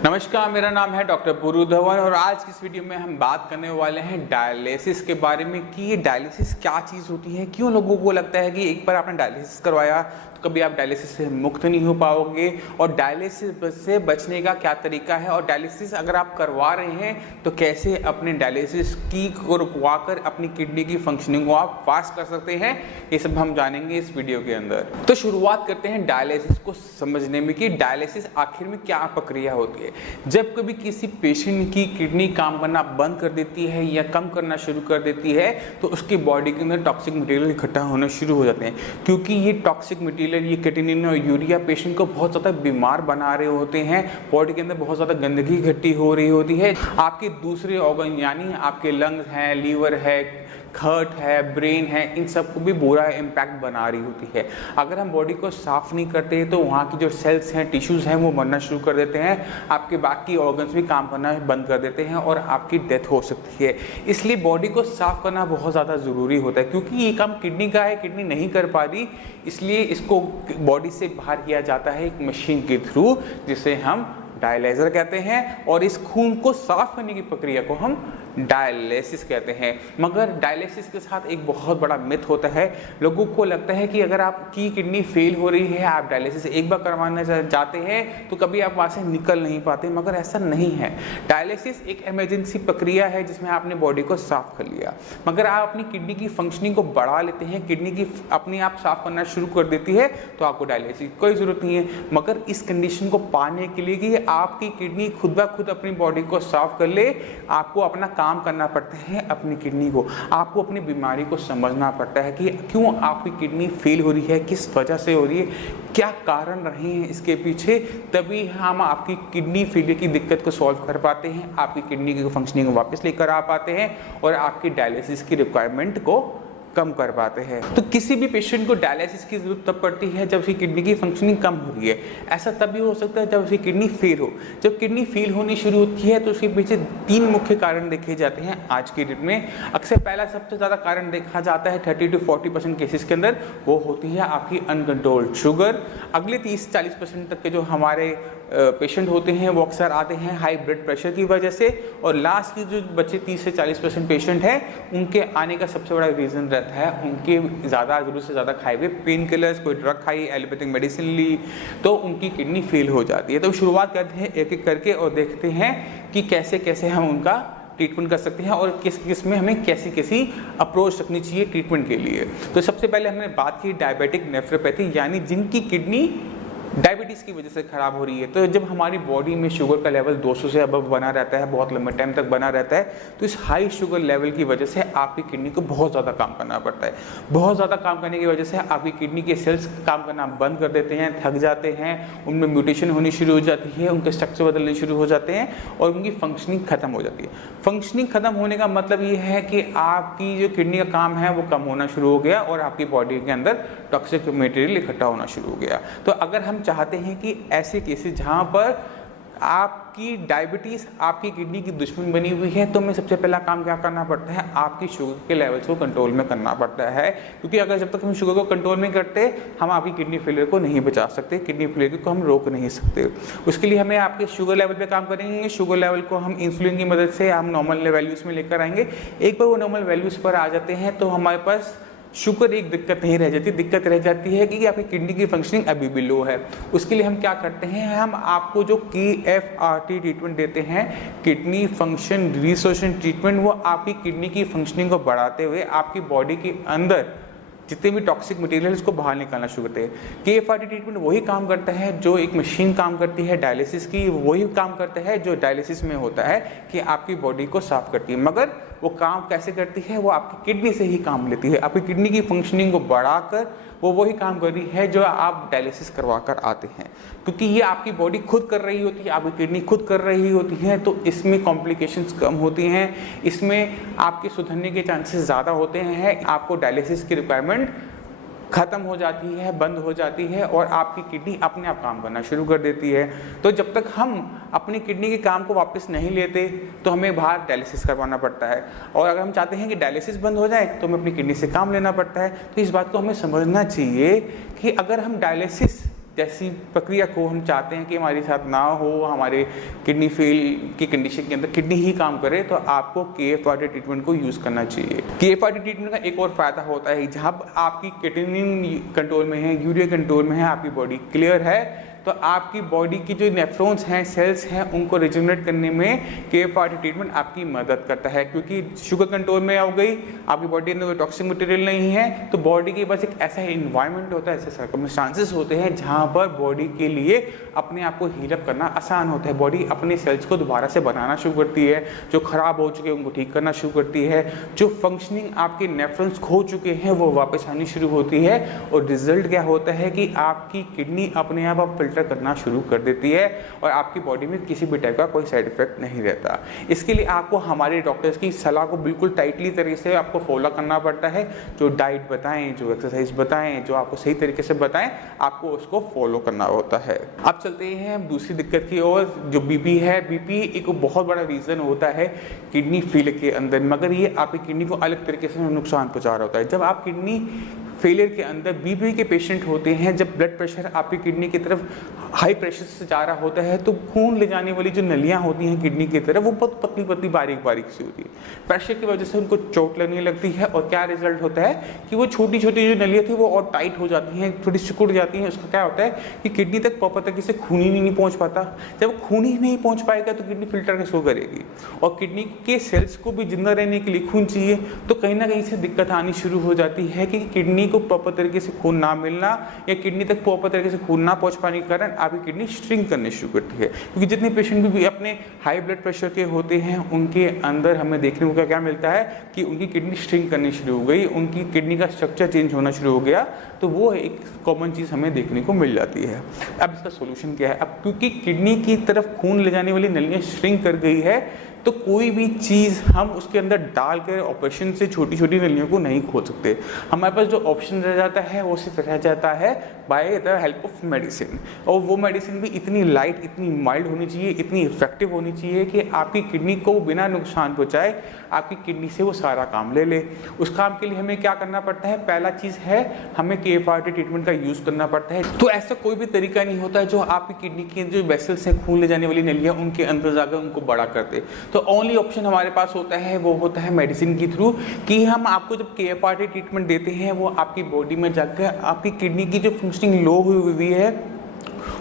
नमस्कार, मेरा नाम है डॉक्टर पुरु धवन और आज की इस वीडियो में हम बात करने वाले हैं डायलिसिस के बारे में कि ये डायलिसिस क्या चीज़ होती है। क्यों लोगों को लगता है कि एक बार आपने डायलिसिस करवाया तो कभी आप डायलिसिस से मुक्त नहीं हो पाओगे, और डायलिसिस से बचने का क्या तरीका है, और डायलिसिस अगर आप करवा रहे हैं तो कैसे अपने डायलिसिस की को रुकवाकर अपनी किडनी की फंक्शनिंग को आप फास्ट कर सकते हैं, ये सब हम जानेंगे इस वीडियो के अंदर। तो शुरुआत करते हैं डायलिसिस को समझने में कि डायलिसिस आखिर में क्या प्रक्रिया होती है। जब कभी किसी पेशेंट की किडनी काम करना बंद कर देती है या कम करना शुरू कर देती है तो उसकी बॉडी के अंदर टॉक्सिक मटेरियल इकट्ठा होना शुरू हो जाते हैं, क्योंकि ये टॉक्सिक मटेरियल ये क्रिएटिनिन और यूरिया पेशेंट को बहुत ज़्यादा बीमार बना रहे होते हैं। बॉडी के अंदर बहुत ज़्यादा गंदगी इकट्ठी हो रही होती है। आपके दूसरे ऑर्गन यानी आपके लंग्स हैं, लीवर है, हार्ट है, ब्रेन है, इन सब को भी बुरा इम्पैक्ट बना रही होती है। अगर हम बॉडी को साफ नहीं करते तो वहाँ की जो सेल्स हैं, टिश्यूज़ हैं, वो मरना शुरू कर देते हैं। आपके बाकी ऑर्गन्स भी काम करना बंद कर देते हैं और आपकी डेथ हो सकती है। इसलिए बॉडी को साफ करना बहुत ज़्यादा ज़रूरी होता है, क्योंकि ये काम किडनी का है, किडनी नहीं कर पा रही, इसलिए इसको बॉडी से बाहर किया जाता है एक मशीन के थ्रू, जिसे हम डायलाइजर कहते हैं। और इस खून को साफ करने की प्रक्रिया को हम डायलिसिस कहते हैं। मगर डायलिसिस के साथ एक बहुत बड़ा मिथ होता है। लोगों को लगता है कि अगर आपकी किडनी फेल हो रही है, आप डायलिसिस एक बार करवाना जाते हैं तो कभी आप वहाँ से निकल नहीं पाते, मगर ऐसा नहीं है। डायलिसिस एक इमरजेंसी प्रक्रिया है जिसमें आपने बॉडी को साफ कर लिया, मगर आप अपनी किडनी की फंक्शनिंग को बढ़ा लेते हैं, किडनी की अपने आप साफ करना शुरू कर देती है, तो आपको डायलिसिस की कोई ज़रूरत नहीं है। मगर इस कंडीशन को पाने के लिए कि आपकी किडनी खुद ब खुद अपनी बॉडी को साफ कर ले, आपको अपना काम करना पड़ता है। अपनी किडनी को आपको अपनी बीमारी को समझना पड़ता है कि क्यों आपकी किडनी फेल हो रही है, किस वजह से हो रही है, क्या कारण रहे हैं इसके पीछे। तभी हम आपकी किडनी फेलियर की दिक्कत को सॉल्व कर पाते हैं, आपकी किडनी की फंक्शनिंग को वापस लेकर आ पाते हैं और आपकी डायलिसिस की रिक्वायरमेंट को कम कर पाते हैं। तो किसी भी पेशेंट को डायलिसिस की जरूरत तब पड़ती है जब उसकी किडनी की फंक्शनिंग कम हो रही है। ऐसा तभी हो सकता है जब उसकी किडनी फेल हो। जब किडनी फेल होनी शुरू होती है तो उसके पीछे 3 मुख्य कारण देखे जाते हैं आज की डेट में। अक्सर पहला सबसे ज़्यादा कारण देखा जाता है 30 to 40% केसेस के अंदर, वो होती है आपकी अनकंट्रोल्ड शुगर। अगले 30-40% तक के जो हमारे पेशेंट होते हैं वो अक्सर आते हैं हाई ब्लड प्रेशर की वजह से। और लास्ट की जो बचे 30 से 40% पेशेंट हैं, उनके आने का सबसे बड़ा रीज़न रहता है उनके ज़्यादा ज़रूरत से ज़्यादा खाए हुए पेन किलर्स, कोई ड्रग खाई, एलोपैथिक मेडिसिन ली, तो उनकी किडनी फेल हो जाती है। तो शुरुआत करते हैं एक एक करके और देखते हैं कि कैसे कैसे हम उनका ट्रीटमेंट कर सकते हैं और किस किस में हमें कैसी कैसी अप्रोच रखनी चाहिए ट्रीटमेंट के लिए। तो सबसे पहले हमने बात की डायबिटिक नेफ्रोपैथी, यानी जिनकी किडनी डायबिटीज़ की वजह से ख़राब हो रही है। तो जब हमारी बॉडी में शुगर का लेवल 200 से अबव बना रहता है, बहुत लंबे टाइम तक बना रहता है, तो इस हाई शुगर लेवल की वजह से आपकी किडनी को बहुत ज़्यादा काम करना पड़ता है। बहुत ज़्यादा काम करने की वजह से आपकी किडनी के सेल्स काम करना बंद कर देते हैं, थक जाते हैं, उनमें म्यूटेशन होनी शुरू हो जाती है, उनके स्ट्रक्चर बदलने शुरू हो जाते हैं और उनकी फंक्शनिंग खत्म हो जाती है। फंक्शनिंग खत्म होने का मतलब ये है कि आपकी जो किडनी का काम है वो कम होना शुरू हो गया और आपकी बॉडी के अंदर टॉक्सिक मटेरियल इकट्ठा होना शुरू हो गया। तो अगर हम चाहते हैं कि ऐसे केसेस जहां पर आपकी डायबिटीज़ आपकी किडनी की दुश्मन बनी हुई है, तो हमें सबसे पहला काम क्या करना पड़ता है, आपकी शुगर के लेवल्स को कंट्रोल में करना पड़ता है। क्योंकि अगर जब तक हम शुगर को कंट्रोल में करते, हम आपकी किडनी फेलियर को नहीं बचा सकते, किडनी फेलियर को हम रोक नहीं सकते। उसके लिए हमें आपके शुगर लेवल पे काम करेंगे। शुगर लेवल को हम इंसुलिन की मदद से हम नॉर्मल वैल्यूज़ में लेकर आएंगे। एक बार वो नॉर्मल वैल्यूज़ पर आ जाते हैं तो हमारे पास शुगर एक दिक्कत नहीं रह जाती। दिक्कत रह जाती है कि आपकी किडनी की फंक्शनिंग अभी भी लो है। उसके लिए हम क्या करते हैं, हम आपको जो KFRT ट्रीटमेंट देते हैं, किडनी फंक्शन रिस्टोरेशन ट्रीटमेंट, वो आपकी किडनी की फंक्शनिंग को बढ़ाते हुए आपकी बॉडी के अंदर जितने भी टॉक्सिक मटेरियल इसको बाहर निकालना शुरू करते हैं। KFRT ट्रीटमेंट वही काम करता है जो एक मशीन काम करती है डायलिसिस की, वही काम करता है जो डायलिसिस में होता है कि आपकी बॉडी को साफ करती है। मगर वो काम कैसे करती है, वो आपकी किडनी से ही काम लेती है। आपकी किडनी की फंक्शनिंग को बढ़ाकर वो वही काम कर रही है जो आप डायलिसिस करवा कर आते हैं। क्योंकि ये आपकी बॉडी खुद कर रही होती है, आपकी किडनी खुद कर रही होती है, तो इसमें कॉम्प्लिकेशंस कम होती हैं, इसमें आपके सुधरने के चांसेस ज़्यादा होते हैं। आपको डायलिसिस की रिक्वायरमेंट ख़त्म हो जाती है, बंद हो जाती है और आपकी किडनी अपने आप काम करना शुरू कर देती है। तो जब तक हम अपनी किडनी के काम को वापस नहीं लेते तो हमें बाहर डायलिसिस करवाना पड़ता है, और अगर हम चाहते हैं कि डायलिसिस बंद हो जाए तो हमें अपनी किडनी से काम लेना पड़ता है। तो इस बात को हमें समझना चाहिए कि अगर हम डायलिसिस जैसी प्रक्रिया को हम चाहते हैं कि हमारे साथ ना हो, हमारे किडनी फेल की कंडीशन के अंदर किडनी ही काम करे, तो आपको KFRT ट्रीटमेंट को यूज़ करना चाहिए। KFRT ट्रीटमेंट का एक और फायदा होता है, जब आपकी किडनी कंट्रोल में है, यूरिया कंट्रोल में है, आपकी बॉडी क्लियर है, तो आपकी बॉडी की जो नेफ्रॉन्स हैं, सेल्स हैं, उनको रिजनरेट करने में KFRT ट्रीटमेंट आपकी मदद करता है। क्योंकि शुगर कंट्रोल में हो गई, आपकी बॉडी में कोई टॉक्सिक मटेरियल नहीं है, तो बॉडी के पास एक ऐसा इन्वायरमेंट होता है, ऐसे सर्कमस्टांसेस होते हैं जहां पर बॉडी के लिए अपने आप को हील अप करना आसान होता है। बॉडी अपने सेल्स को दोबारा से बनाना शुरू करती है, जो खराब हो चुके हैं उनको ठीक करना शुरू करती है, जो फंक्शनिंग आपके नेफ्रॉन्स खो चुके हैं वो वापस आनी शुरू होती है, और रिजल्ट क्या होता है कि आपकी किडनी अपने आप फिल्टर करना शुरू कर देती है और आपकी बॉडी में किसी भी टाइप का कोई साइड इफेक्ट नहीं रहता। इसके लिए आपको हमारे डॉक्टर्स की सलाह को बिल्कुल टाइटली तरीके से आपको फॉलो करना पड़ता है। जो डाइट बताएं, जो एक्सरसाइज बताएं, जो आपको सही तरीके से बताएं, आपको उसको फॉलो करना होता है। अब चलते हैं दूसरी दिक्कत की ओर, जो बीपी है। बीपी एक बहुत बड़ा रीजन होता है किडनी फेल के अंदर, मगर ये आपकी किडनी को अलग तरीके से नुकसान पहुंचा रहा होता है। जब आप किडनी फेलियर के अंदर बीपी के पेशेंट होते हैं, जब ब्लड प्रेशर आपकी किडनी की तरफ हाई प्रेशर से जा रहा होता है, तो खून ले जाने वाली जो नलियां होती हैं किडनी की तरफ, वो बहुत पतली पतली बारीक बारीक सी होती है। प्रेशर की वजह से उनको चोट लगने लगती है, और क्या रिजल्ट होता है कि वो छोटी छोटी जो नलियां थी वो और टाइट हो जाती हैं, थोड़ी सिकुड़ जाती हैं। उसका क्या होता है कि किडनी तक प्रॉपर तरीके से खून ही नहीं पहुँच पाता। जब खून ही नहीं पहुँच पाएगा तो किडनी फिल्टर कैसे करेगी, और किडनी के सेल्स को भी जिंदा रहने के लिए खून चाहिए, तो कहीं ना कहीं से दिक्कत आनी शुरू हो जाती है कि किडनी को प्रॉपर तरीके से खून ना मिलना, या किडनी तक प्रॉपर तरीके से खून ना पहुंच पाने के कारण आपकी किडनी श्रिंक करने शुरू करती है। क्योंकि जितने पेशेंट भी अपने हाई ब्लड प्रेशर के होते हैं, उनके अंदर हमें देखने को क्या मिलता है कि उनकी किडनी श्रिंक करनी शुरू हो गई, उनकी किडनी का स्ट्रक्चर चेंज होना शुरू हो गया। तो वो एक कॉमन चीज़ हमें देखने को मिल जाती है। अब इसका सोल्यूशन क्या है? अब क्योंकि किडनी की तरफ खून ले जाने वाली नलियाँ श्रिंक कर गई है, तो कोई भी चीज़ हम उसके अंदर डालकर ऑपरेशन से छोटी छोटी नलियों को नहीं खोल सकते। हमारे पास जो ऑप्शन रह जाता है वो सिर्फ रह जाता है by the help of medicine, और वो मेडिसिन भी इतनी लाइट, इतनी माइल्ड होनी चाहिए, इतनी इफेक्टिव होनी चाहिए कि आपकी किडनी को बिना नुकसान पहुँचाए आपकी किडनी से वो सारा काम ले ले। उस काम के लिए हमें क्या करना पड़ता है? पहला चीज़ है हमें KFRT ट्रीटमेंट का यूज़ करना पड़ता है। तो ऐसा कोई भी तरीका नहीं होता जो आपकी किडनी के जो वेसल्स हैं, खून ले जाने वाली नलियाँ, उनके अंदर जाकर उनको बड़ा कर दे। तो ओनली ऑप्शन हमारे पास होता है वो होता है मेडिसिन के थ्रू, कि हम आपको जब KFRT ट्रीटमेंट देते हैं वो आपकी बॉडी में जाकर आपकी किडनी की जो फंक्शनिंग लो हुई है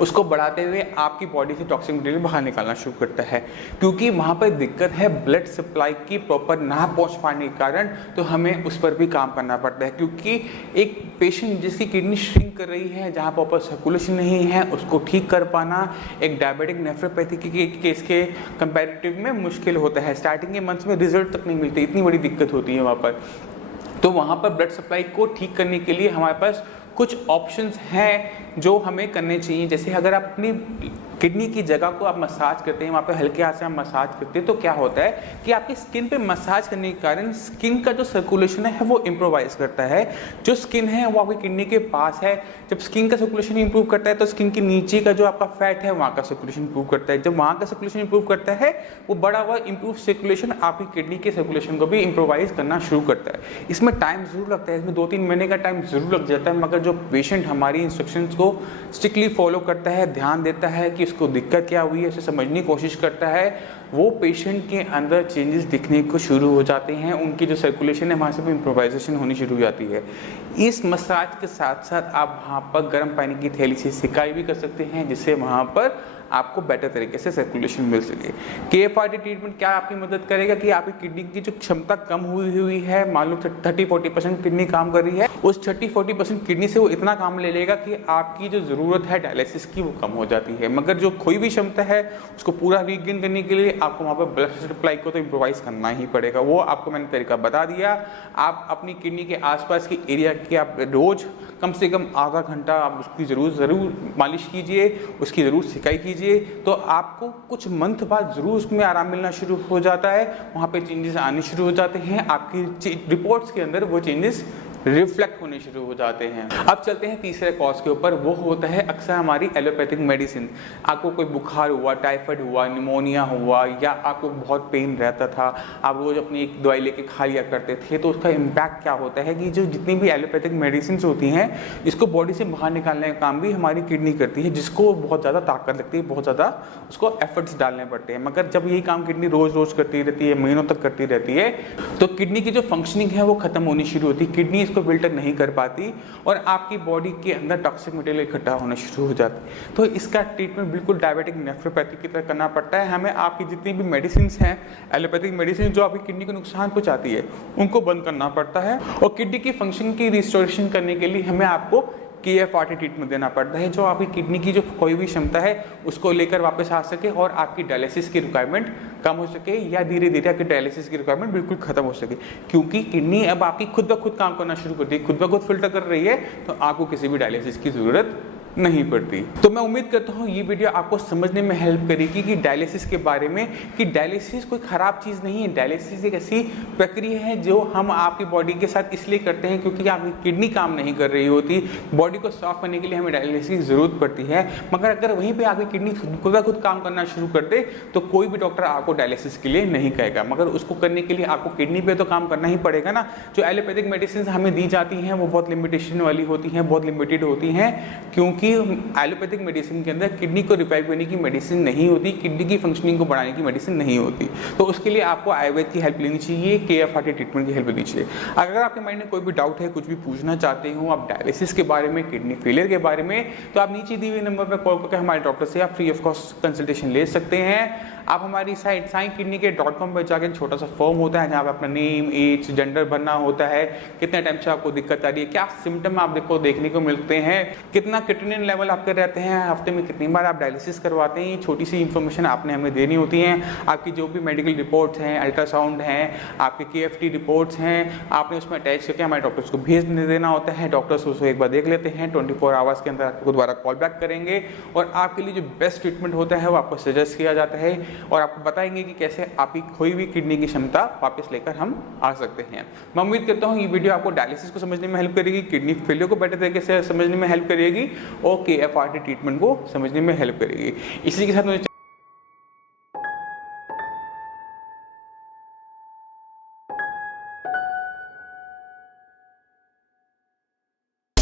उसको बढ़ाते हुए आपकी बॉडी से टॉक्सिक मटेरियल बाहर निकालना शुरू करता है। क्योंकि वहाँ पर दिक्कत है ब्लड सप्लाई की प्रॉपर ना पहुँच पाने के कारण, तो हमें उस पर भी काम करना पड़ता है। क्योंकि एक पेशेंट जिसकी किडनी श्रिंक कर रही है, जहाँ प्रॉपर सर्कुलेशन नहीं है, उसको ठीक कर पाना एक डायबिटिक नेफ्रोपैथी के केस के कंपैरेटिव में मुश्किल होता है। स्टार्टिंग के मंथ्स में रिजल्ट तक नहीं मिलते, इतनी बड़ी दिक्कत होती है वहाँ पर। तो वहाँ पर ब्लड सप्लाई को ठीक करने के लिए हमारे पास कुछ ऑप्शंस हैं जो हमें करने चाहिए। जैसे अगर आप अपनी किडनी की जगह को आप मसाज करते हैं, वहाँ पे हल्के हाथ से आप मसाज करते हैं, तो क्या होता है कि आपकी स्किन पे मसाज करने के कारण स्किन का जो सर्कुलेशन है वो इम्प्रोवाइज करता है। जो स्किन है वो आपकी किडनी के पास है। जब स्किन का सर्कुलेशन इंप्रूव करता है तो स्किन के नीचे का जो आपका फैट है वहाँ का सर्कुलेशन इंप्रूव करता है। जब वहाँ का सर्कुलेशन इंप्रूव करता है, वो बड़ा हुआ इंप्रूव सर्कुलेशन आपकी किडनी के सर्कुलेशन को भी इम्प्रोवाइज करना शुरू करता है। इसमें टाइम जरूर लगता है, इसमें 2-3 महीने का टाइम जरूर लग जाता है, मगर जो पेशेंट हमारी इंस्ट्रक्शंस को स्ट्रिक्टली फॉलो करता है, ध्यान देता है कि इसको दिक्कत क्या हुई है, इसे समझने की कोशिश करता है, वो पेशेंट के अंदर चेंजेस दिखने को शुरू हो जाते हैं। उनकी जो सर्कुलेशन है वहाँ से भी इम्प्रोवाइजेशन होनी शुरू हो जाती है। इस मसाज के साथ साथ आप वहाँ पर गर्म पानी की थैली से सिकाई भी कर सकते हैं, जिससे वहाँ पर आपको बेटर तरीके से सर्कुलेशन मिल सके। KFRT ट्रीटमेंट क्या आपकी मदद करेगा कि आपकी किडनी की जो क्षमता कम हुई है, मान लो 30-40% किडनी काम कर रही है, उस 30-40% किडनी से वो इतना काम ले लेगा कि आपकी जो ज़रूरत है डायलिसिस की वो कम हो जाती है। मगर जो खोई भी क्षमता है उसको पूरा रीगेन करने के लिए आपको वहाँ पर ब्लड सप्लाई को तो इम्प्रोवाइज करना ही पड़ेगा। वो आपको मैंने तरीका बता दिया। आप अपनी किडनी के आसपास के एरिया की आप रोज़ कम से कम आधा घंटा आप उसकी ज़रूर मालिश कीजिए, उसकी ज़रूर सिकाई कीजिए, तो आपको कुछ मंथ बाद ज़रूर उसमें आराम मिलना शुरू हो जाता है। वहाँ पे चेंजेस आने शुरू हो जाते हैं, आपकी रिपोर्ट्स के अंदर वो चेंजेस रिफ्लेक्ट होने शुरू हो जाते हैं। अब चलते हैं तीसरे कॉज के ऊपर, वो होता है अक्सर हमारी एलोपैथिक मेडिसिन। आपको कोई बुखार हुआ, टाइफाइड हुआ, निमोनिया हुआ, या आपको बहुत पेन रहता था, आप रोज अपनी एक दवाई लेके खा लिया करते थे, तो उसका इम्पैक्ट क्या होता है कि जो जितनी भी एलोपैथिक मेडिसिन होती हैं इसको बॉडी से बाहर निकालने का काम भी हमारी किडनी करती है, जिसको बहुत ज़्यादा ताकत लगती है, बहुत ज़्यादा उसको एफर्ट्स डालने पड़ते हैं। मगर जब यही काम किडनी रोज रोज करती रहती है, महीनों तक करती रहती है, तो किडनी की जो फंक्शनिंग है वो खत्म होनी शुरू होती है, किडनी इसको फिल्टर नहीं कर पाती और आपकी बॉडी के अंदर टॉक्सिक मटेरियल इकट्ठा होना शुरू हो जाता है। तो इसका ट्रीटमेंट बिल्कुल डायबिटिक नेफ्रोपैथी की तरह करना पड़ता है। हमें आपकी जितनी भी मेडिसिन हैं, एलोपैथिक मेडिसिन जो आपकी किडनी को नुकसान पहुंचाती है, उनको बंद करना पड़ता है और किडनी की फंक्शन की रिस्टोरेशन करने के लिए हमें आपको KFRT ट्रीटमेंट देना पड़ता है, जो आपकी किडनी की जो खोई हुई क्षमता है उसको लेकर वापस आ सके और आपकी डायलिसिस की रिक्वायरमेंट कम हो सके, या धीरे धीरे आपकी डायलिसिस की रिक्वायरमेंट बिल्कुल खत्म हो सके। क्योंकि किडनी अब आपकी खुद ब खुद काम करना शुरू करती है, खुद ब खुद फिल्टर कर रही है, तो आपको किसी भी डायलिसिस की जरूरत नहीं पड़ती। तो मैं उम्मीद करता हूँ ये वीडियो आपको समझने में हेल्प करेगी कि डायलिसिस के बारे में, कि डायलिसिस कोई ख़राब चीज़ नहीं है। डायलिसिस एक ऐसी प्रक्रिया है जो हम आपकी बॉडी के साथ इसलिए करते हैं क्योंकि आपकी किडनी काम नहीं कर रही होती, बॉडी को साफ करने के लिए हमें डायलिसिस की ज़रूरत पड़ती है। मगर अगर वहीं पर आपकी किडनी खुद ब खुद काम करना शुरू कर दे तो कोई भी डॉक्टर आपको डायलिसिस के लिए नहीं कहेगा, मगर उसको करने के लिए आपको किडनी पर तो काम करना ही पड़ेगा ना। जो एलोपैथिक मेडिसिन हमें दी जाती हैं वो बहुत लिमिटेशन वाली होती हैं, बहुत लिमिटेड होती हैं, क्योंकि एलोपैथिक मेडिसिन के अंदर किडनी को रिवाइव करने की मेडिसिन नहीं होती, किडनी की फंक्शनिंग को बढ़ाने की मेडिसिन नहीं होती। तो उसके लिए आपको आयुर्वेद की हेल्प लेनी चाहिए, KFRT ट्रीटमेंट की हेल्प लेनी चाहिए। अगर आपके माइंड में कोई भी डाउट है, कुछ भी पूछना चाहते हो आप डायलिसिस के बारे में, किडनी फेलियर के बारे में, तो आप नीचे दिए हुए नंबर पर कॉल करके हमारे डॉक्टर से आप फ्री ऑफ कॉस्ट कंसल्टेशन ले सकते हैं। आप हमारी साइट sainkidney.com पर जाकर एक छोटा सा फॉर्म होता है जहाँ पर अपना नेम, एज, जेंडर भरना होता है, कितने टाइम से आपको दिक्कत आ रही है, क्या सिम्टम आप देखने को मिलते हैं, कितना क्रिएटिनिन लेवल आपके रहते हैं, हफ्ते में कितनी बार आप डायलिसिस करवाते हैं, छोटी सी इन्फॉर्मेशन आपने हमें देनी होती है। आपकी जो भी मेडिकल रिपोर्ट्स हैं, अल्ट्रासाउंड हैं, आपके KFT रिपोर्ट्स हैं, आपने उसमें अटैच करके हमारे डॉक्टर्स को भेज देना होता है। डॉक्टर्स उसको एक बार देख लेते हैं, 24 आवर्स के अंदर आपको दोबारा कॉल बैक करेंगे और आपके लिए जो बेस्ट ट्रीटमेंट होता है वो आपको सजेस्ट किया जाता है और आपको बताएंगे कि कैसे आपकी खोई हुई किडनी की क्षमता वापस लेकर हम आ सकते हैं। मैं उम्मीद करता हूँ ये वीडियो आपको डायलिसिस को समझने में हेल्प करेगी, किडनी फेलियर को बेटर तरीके से समझने में हेल्प करेगी और KFRT ट्रीटमेंट को समझने में हेल्प करेगी। इसी के साथ मुझे